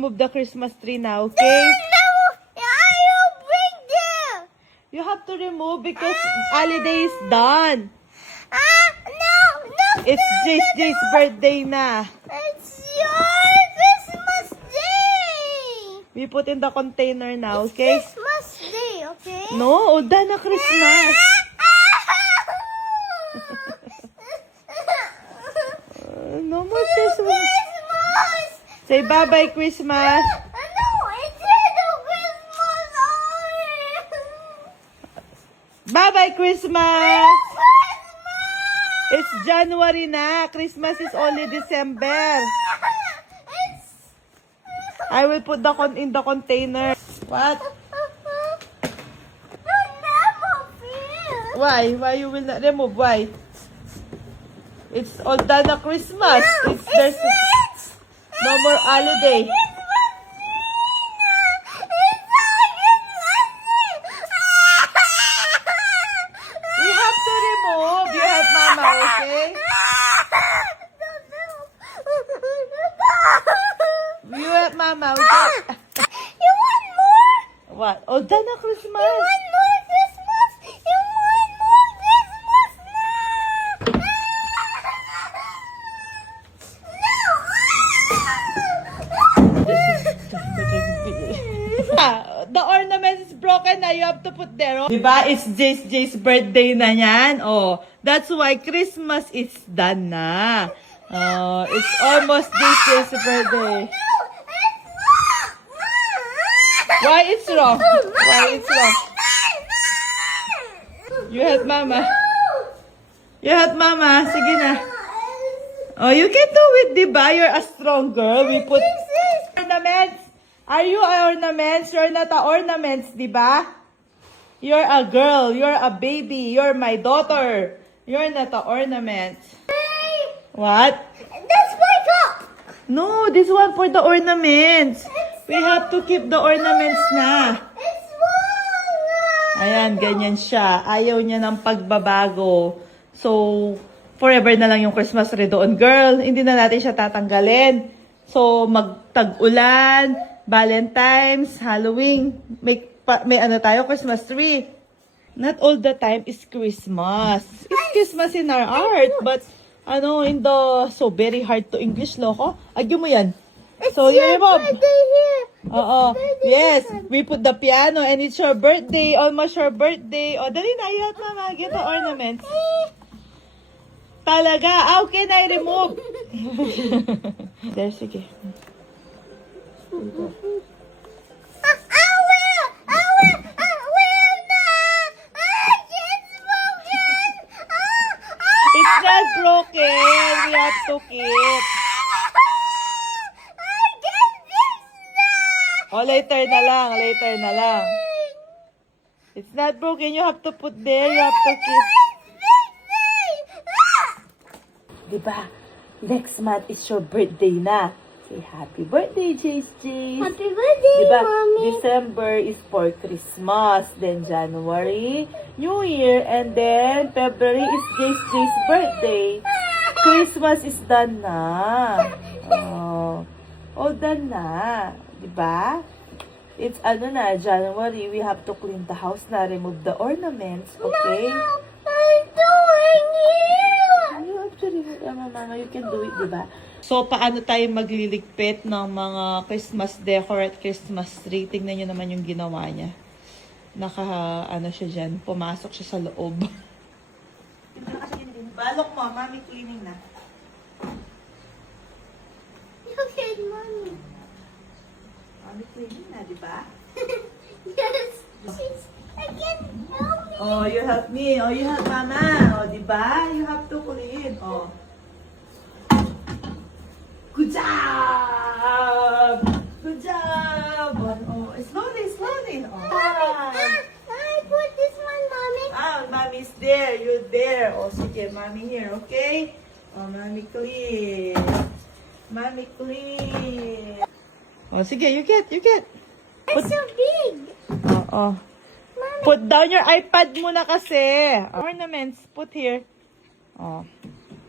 remove the Christmas tree now, okay? No, I will bring them. You have to remove because holiday is done. No, It's JJ's birthday na. It's your Christmas day. We put in the container now, It's okay? Christmas day, okay? No, done na Christmas. No more Christmas. Christmas. Say bye-bye, Christmas. No, it's the Christmas already. Bye-bye, Christmas. Christmas. It's January na. Christmas is only December. It's I will put in the container. What? never feel. Why? Why you will not remove? Why? It's all done na Christmas. There's no more holiday. You have to remove. You have mama, okay? You have mama, okay? You want more? What? All done na Christmas. You want more Christmas? You want more Christmas now? The ornament is broken na. You have to put there. Oh. Diba? It's Jay's birthday na yan. Oh, that's why Christmas is done na. Oh, it's almost Jay's birthday. Why it's wrong? Why it's wrong? You help mama. You help mama. Sige na. Oh, you can do it, diba? You're a strong girl. We put ornaments. Are you ornaments? You're not a ornaments, diba? You're a girl. You're a baby. You're my daughter. You're not a ornament. What? That's my cup. No, this one for the ornaments. We have to keep the ornaments na. It's wrong. Ayan, ganyan siya. Ayaw niya ng pagbabago. So, forever na lang yung Christmas tree doon. Girl, hindi na natin siya tatanggalin. So, magtag-ulan, Valentine's, Halloween, may ano tayo, Christmas tree. Not all the time is Christmas. It's Christmas in our heart, but in the so very hard to English, loko. Agyo mo yan. So, you remove. Here. Oo. Yes, we put the piano and it's your birthday, almost your birthday. O, dali na, you have to get the ornaments. Talaga, how can I remove? There, sige. I will not. It's broken. It's not broken. We have to keep. I can fix that. O, later na lang. It's not broken. You have to put there. You have to keep. Diba? Next month is your birthday na. Say happy birthday, JJ. Happy birthday, Diba? Mommy. December is for Christmas. Then January, New Year. And then February is JJ's birthday. Christmas is done na. Oh. All done na. Diba? It's January. We have to clean the house na. Remove the ornaments. Okay? No, I'm doing it. You have to remove. Mama, you can do it, diba? So, paano tayo magliligpit ng mga Christmas decor at Christmas tree? Tingnan nyo naman yung ginawa niya. Siya dyan. Pumasok siya sa loob. Balok mo, mami cleaning na. Look at Mommy. Mami cleaning na, diba? Yes. She's again help me. Oh, you help me. Oh, you help mama. Oh, diba? You have to clean. Oh. Good job! Good job! Oh, slowly. Oh. I put this one, Mommy. Mommy's there. You're there. Oh, sige, mommy here, okay? Oh, mommy clean. Mommy clean. Oh, sige, you get. It's so big. Oh. Put down your iPad muna kasi. Ornaments, put here. Oh.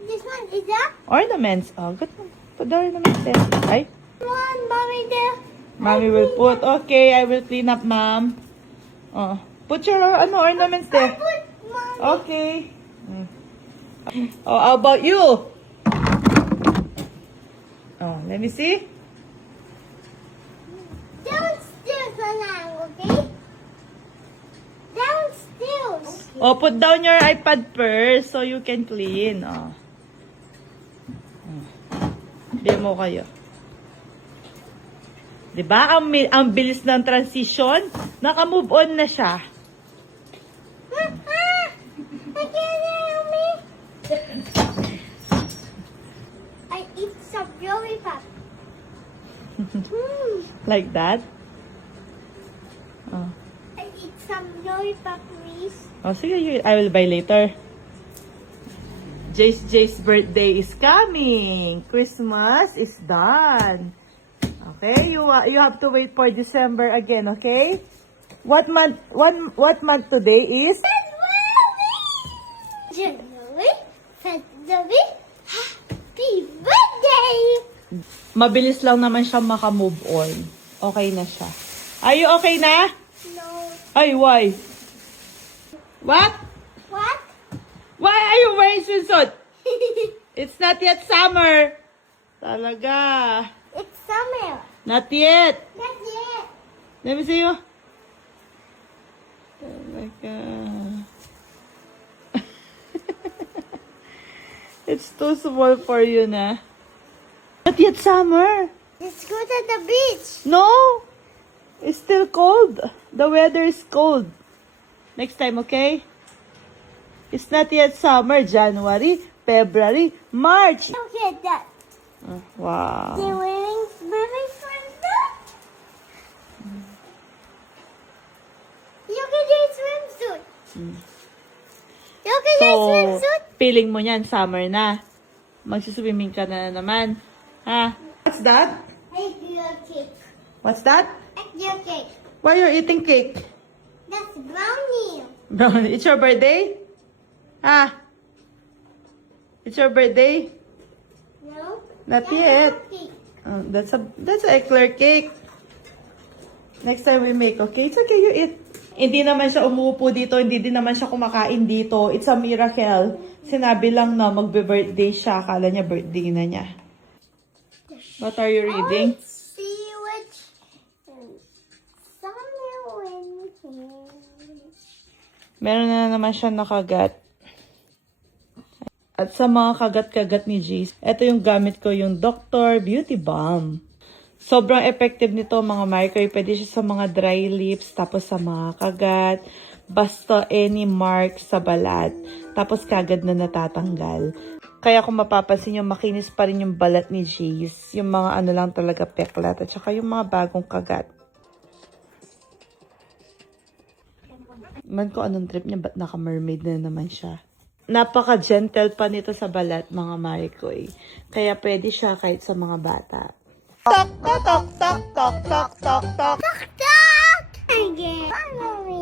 This one is that? Ornaments. Oh, good one. Put the ornaments there. Ay, One, mommy there. Mommy will put. Okay, I will clean up, ma'am. Oh, put your ornaments there. Put mommy. Okay. Oh, how about you? Oh, let me see. Downstairs lang, okay? Downstairs. Oh, put down your iPad first so you can clean. Oh. Demo kayo. Diba? Ang bilis ng transition. Naka-move on na siya. I can't hear me. I eat some lollipop. Like that. Oh. I eat some lollipop, please. Oh, sige, I will buy later. Jay's birthday is coming. Christmas is done. Okay, you have to wait for December again, okay? What month today is? January, February, happy birthday! Mabilis lang naman siya maka-move on. Okay na siya. Are you okay na? No. Ay, why? What? What? Why are you wearing swimsuit? It's not yet summer. Talaga. It's summer. Not yet. Not yet. Let me see you. Talaga. It's too small for you na. Not yet summer. Let's go to the beach. No. It's still cold. The weather is cold. Next time, okay? It's not yet summer. January, February, March. Look at that. Oh, wow. They're wearing swimming swimsuit. Look at their swimsuit. Look at their So, swimsuit. feeling mo yan, summer na. Magsuswimming ka na naman. Ha? What's that? Egg your cake. What's that? Egg your cake. Why you're eating cake? That's brownie. Brownie. It's your birthday? Ha? It's your birthday? No. Not That's yet. not cake. Oh, that's a eclair cake. Next time we make, okay? It's okay, you eat. Hindi naman siya umuupo dito, hindi din naman siya kumakain dito. It's a miracle. Sinabi lang na magbe-birthday siya. Akala niya birthday na niya. What are you reading? See which summer when Meron na naman siya nakagat. At sa mga kagat-kagat ni Jace, ito yung gamit ko, yung Dr. Beauty Balm. Sobrang effective nito mga Marikoy. Pwede siya sa mga dry lips, tapos sa mga kagat, basta any mark sa balat. Tapos kagad na natatanggal. Kaya kung mapapansin nyo, makinis pa rin yung balat ni Jace. Yung mga ano lang talaga peklat, at saka yung mga bagong kagat. Man ko anong trip niya, ba't naka-mermaid na naman siya? Napaka-gentle pa nito sa balat, mga Marikoy. Kaya pwede siya kahit sa mga bata. Tok, tok, tok, tok, tok, tok, tok. Stop! Again. Finally.